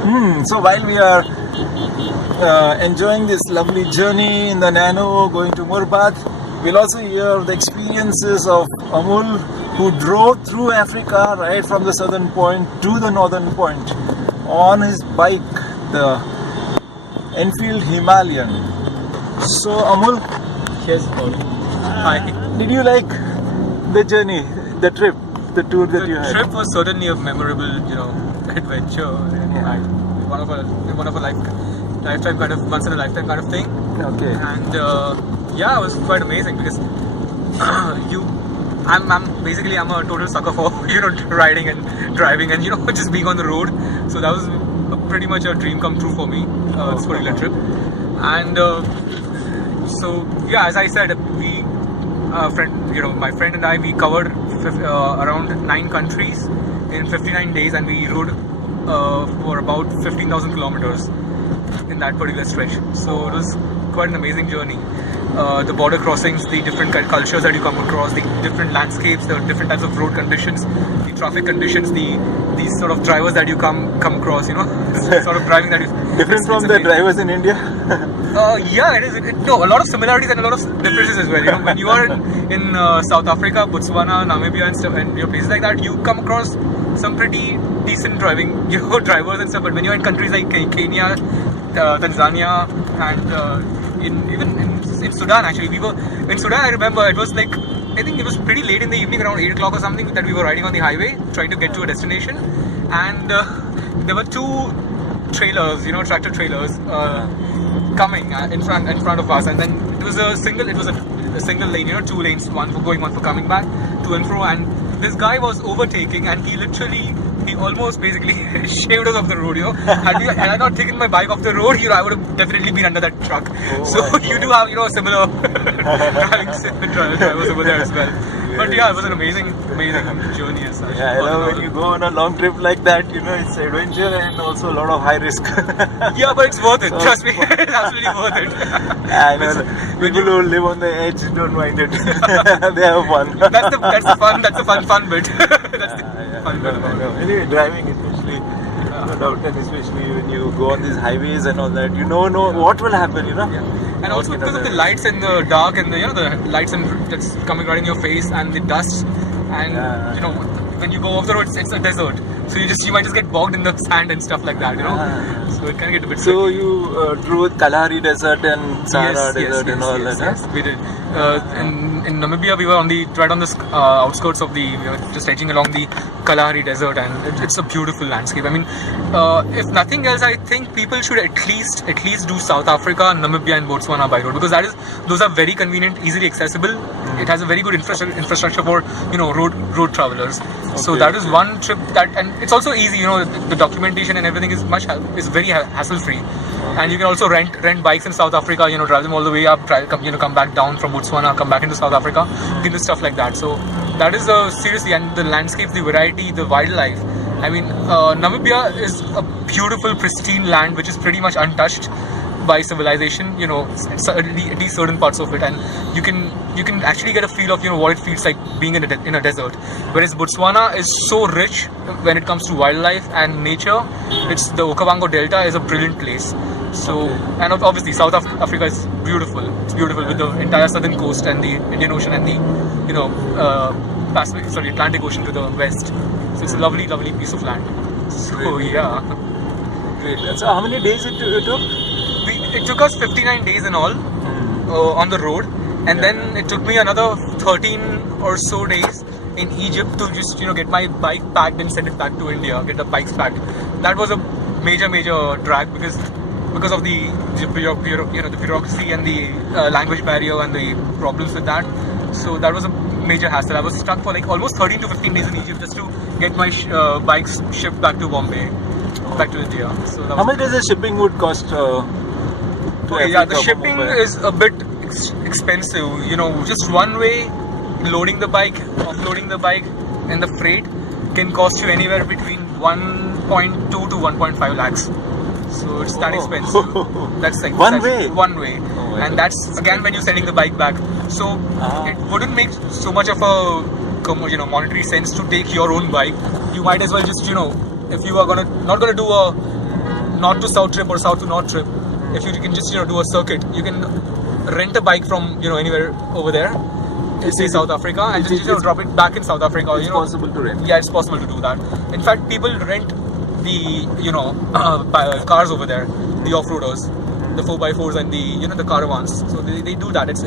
So while we are enjoying this lovely journey in the Nano going to Murbat, we'll also hear the experiences of Amul, who drove through Africa right from the southern point to the northern point on his bike, the Enfield Himalayan. So Amul, Yes, Paul. Hi. did you like the journey, the trip, the tour that you The had? trip was certainly a memorable, adventure. And Yeah. one of a lifetime kind of once in a lifetime kind of thing. Okay. And yeah, it was quite amazing because I'm a total sucker for riding and driving and just being on the road. So that was pretty much a dream come true for me. This particular trip. And so yeah, as I said, my friend and I, we covered around 9 countries in 59 days, and we rode for about 15,000 kilometers in that particular stretch. So it was quite an amazing journey. The border crossings, the different cultures that you come across, the different landscapes, the different types of road conditions, the traffic conditions, these sort of drivers that you come across, sort of driving that is Different from the drivers in India? yeah, it is. No, a lot of similarities and a lot of differences as well. When you are in South Africa, Botswana, Namibia, and stuff, and places like that, you come across some pretty decent driving, drivers and stuff. But when you're in countries like Kenya, Tanzania, and even in Sudan, actually, we were in Sudan. I remember it was like, I think it was pretty late in the evening, around 8 o'clock or something, that we were riding on the highway trying to get to a destination, and there were 2 trailers, tractor trailers, coming in front of us, and then it was a single lane, 2 lanes, one for going, one for coming back to and fro, and this guy was overtaking, and he almost basically shaved us off the road. Had I not taken my bike off the road, I would have definitely been under that truck. So you do have similar drivers over there as well. But yeah, it was an amazing journey as such. Yeah, I love when you go on a long trip like that, it's adventure and also a lot of high risk. Yeah, but it's worth it. Trust me, it's absolutely worth it. I know. People who live on the edge don't mind it. They have fun. That's the fun. That's the fun bit. That's the fun bit about it. Anyway, driving especially, no doubt, and especially when you go on these highways and all that, know what will happen, Yeah. And also because of the lights in the dark and the lights that's coming right in your face and the dust, and when you go off the road, it's a desert, so you might just get bogged in the sand and stuff like that, so it can get a bit So tricky. you drove Kalahari Desert and Sahara Desert and all that, yes, we did. In Namibia, we were right on the outskirts of we were just edging along the Kalahari Desert, and it's a beautiful landscape. I mean, if nothing else, I think people should at least do South Africa, Namibia, and Botswana by road, because those are very convenient, easily accessible. It has a very good infrastructure for road travelers. So that is one trip and it's also easy. The documentation and everything is very hassle free. And you can also rent bikes in South Africa, drive them all the way up, come back down from Botswana, come back into South Africa, you can do stuff like that. So that is seriously, and the landscape, the variety, the wildlife. I mean, Namibia is a beautiful, pristine land which is pretty much untouched by civilization, at least certain parts of it, and you can actually get a feel of what it feels like being in a desert. Whereas Botswana is so rich when it comes to wildlife and nature. It's the Okavango Delta is a brilliant place. So, and obviously South Africa is beautiful. It's beautiful with the entire southern coast and the Indian Ocean and the Atlantic Ocean to the west. So it's a lovely piece of land. So yeah. Great. So how many days it took? It took us 59 days in all on the road, and then it took me another 13 or so days in Egypt to just get my bike packed and send it back to India, get the bikes packed. That was a major drag because of the bureaucracy and the language barrier and the problems with that. So that was a major hassle. I was stuck for like almost 13 to 15 days in Egypt just to get my bikes shipped back to Bombay, back to India. So how much does the shipping would cost? The shipping is a bit expensive. Just one way loading the bike, offloading the bike, and the freight can cost you anywhere between 1.2 to 1.5 lakhs. So it's that expensive. That's like one way. And that's again when you're sending the bike back. So it wouldn't make so much of a monetary sense to take your own bike. You might as well just if you are not gonna do a north to south trip or south to north trip, if you can just do a circuit, you can rent a bike from anywhere over there, say South Africa, and just drop it back in South Africa. It's possible to rent. Yeah, it's possible to do that. In fact, people rent the cars over there, the off-roaders, the 4x4s and the caravans. So they do that. It's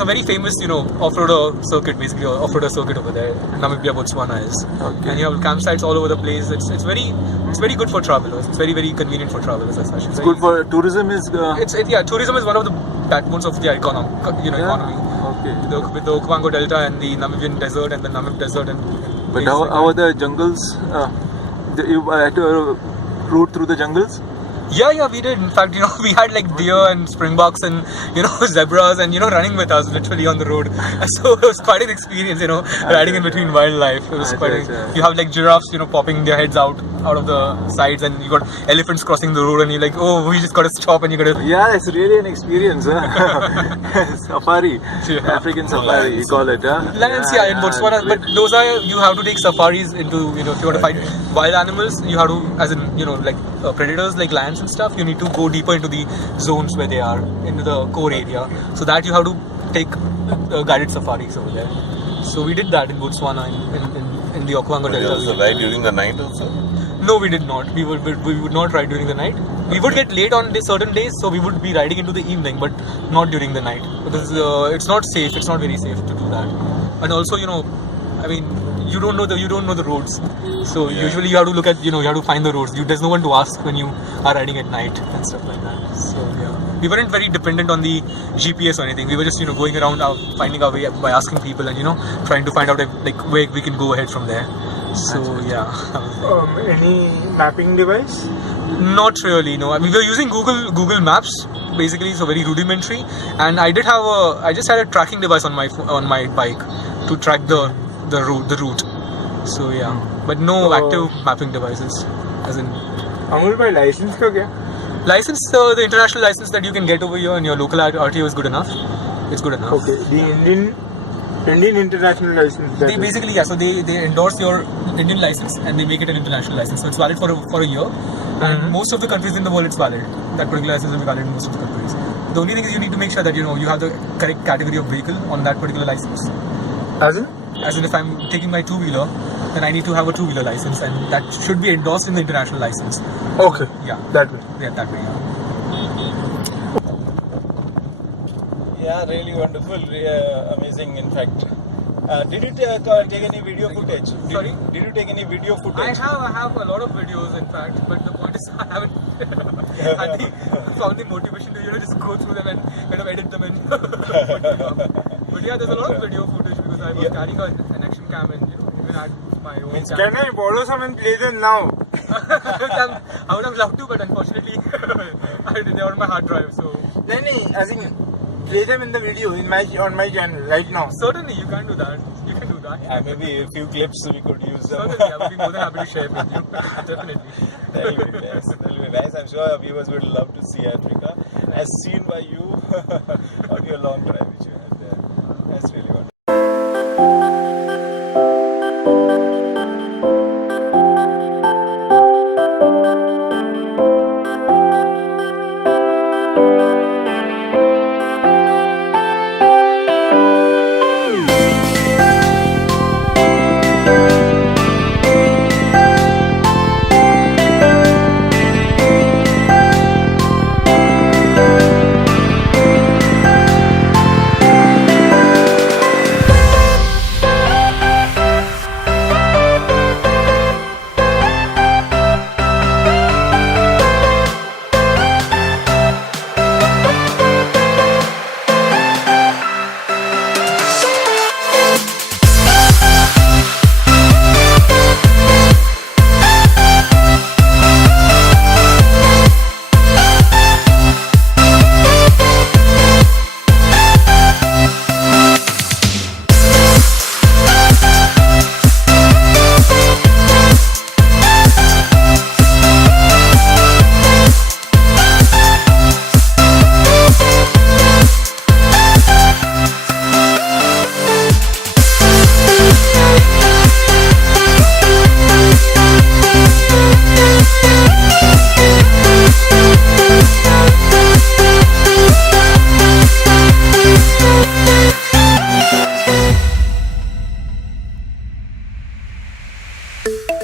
a very famous off-roader circuit, basically off-roader circuit over there. Namibia, Botswana is, and you have campsites all over the place. It's very good for travelers. It's very, very convenient for travelers as such. It's good for tourism. Tourism is one of the backbones of the economy. Okay. With the Okavango Delta and the Namibian desert and the Namib desert and. But how are the jungles? You had to route through the jungles? Yeah, we did. In fact, we had like deer and springboks and zebras and running with us literally on the road. So it was quite an experience, riding in between wildlife. It was quite. You have like giraffes, popping their heads out of the sides, and you got elephants crossing the road, and you're like, oh, we just got to stop, and you got to. Yeah, it's really an experience. Safari, African safari, you call it. Lions, in Botswana, but those are you have to take safaris into if you want to find wild animals, you have to, as in like predators like lions and stuff, you need to go deeper into the zones where they are, into the core area. So that you have to take guided safaris over there. So we did that in Botswana, in the Okavango Delta. Was the ride during the night also? No, we did not. We would not ride during the night. We would get late on certain days, so we would be riding into the evening, but not during the night, because it's not safe. It's not very safe to do that. And also, I mean, you don't know the roads. So usually you have to look at, you have to find the roads. There's no one to ask when you are riding at night and stuff like that. So yeah, we weren't very dependent on the GPS or anything. We were just going around finding our way by asking people and trying to find out where we can go ahead from there. So yeah. Any mapping device? Not really, no. I mean, we were using Google Maps basically, so very rudimentary. And I just had a tracking device on my bike to track the route. So yeah, but no active mapping devices, as in. Amul bhai, license ka kya? License, the international license that you can get over here, and your local RTO is good enough. It's good enough. Okay, the Indian international license. They basically, so they endorse your Indian license and they make it an international license. So it's valid for a year. And most of the countries in the world it's valid. That particular license will be valid in most of the countries. The only thing is you need to make sure that you have the correct category of vehicle on that particular license. As in if I'm taking my two-wheeler, then I need to have a two-wheeler license, and that should be endorsed in the international license. Okay. Yeah. That way. Yeah, that way. Yeah, really wonderful, amazing. In fact, did you take any video footage? Sorry? Did you take any video footage? I have a lot of videos, in fact, but the point is I haven't found the motivation to just go through them and kind of edit them and but yeah, there's a lot of video footage because I was carrying an action cam and even had my own cam. Can I borrow some and play them now? I would have loved to, but unfortunately they are on my hard drive. So As in, play them in the video on my channel right now. Certainly, you can do that. You can do that. Yeah, maybe a few clips we could use them. Certainly, I would be more than happy to share with you. Definitely. That'll be nice. I'm sure our viewers would love to see Africa as seen by you on your long drive which you had there. That's really wonderful. Bye.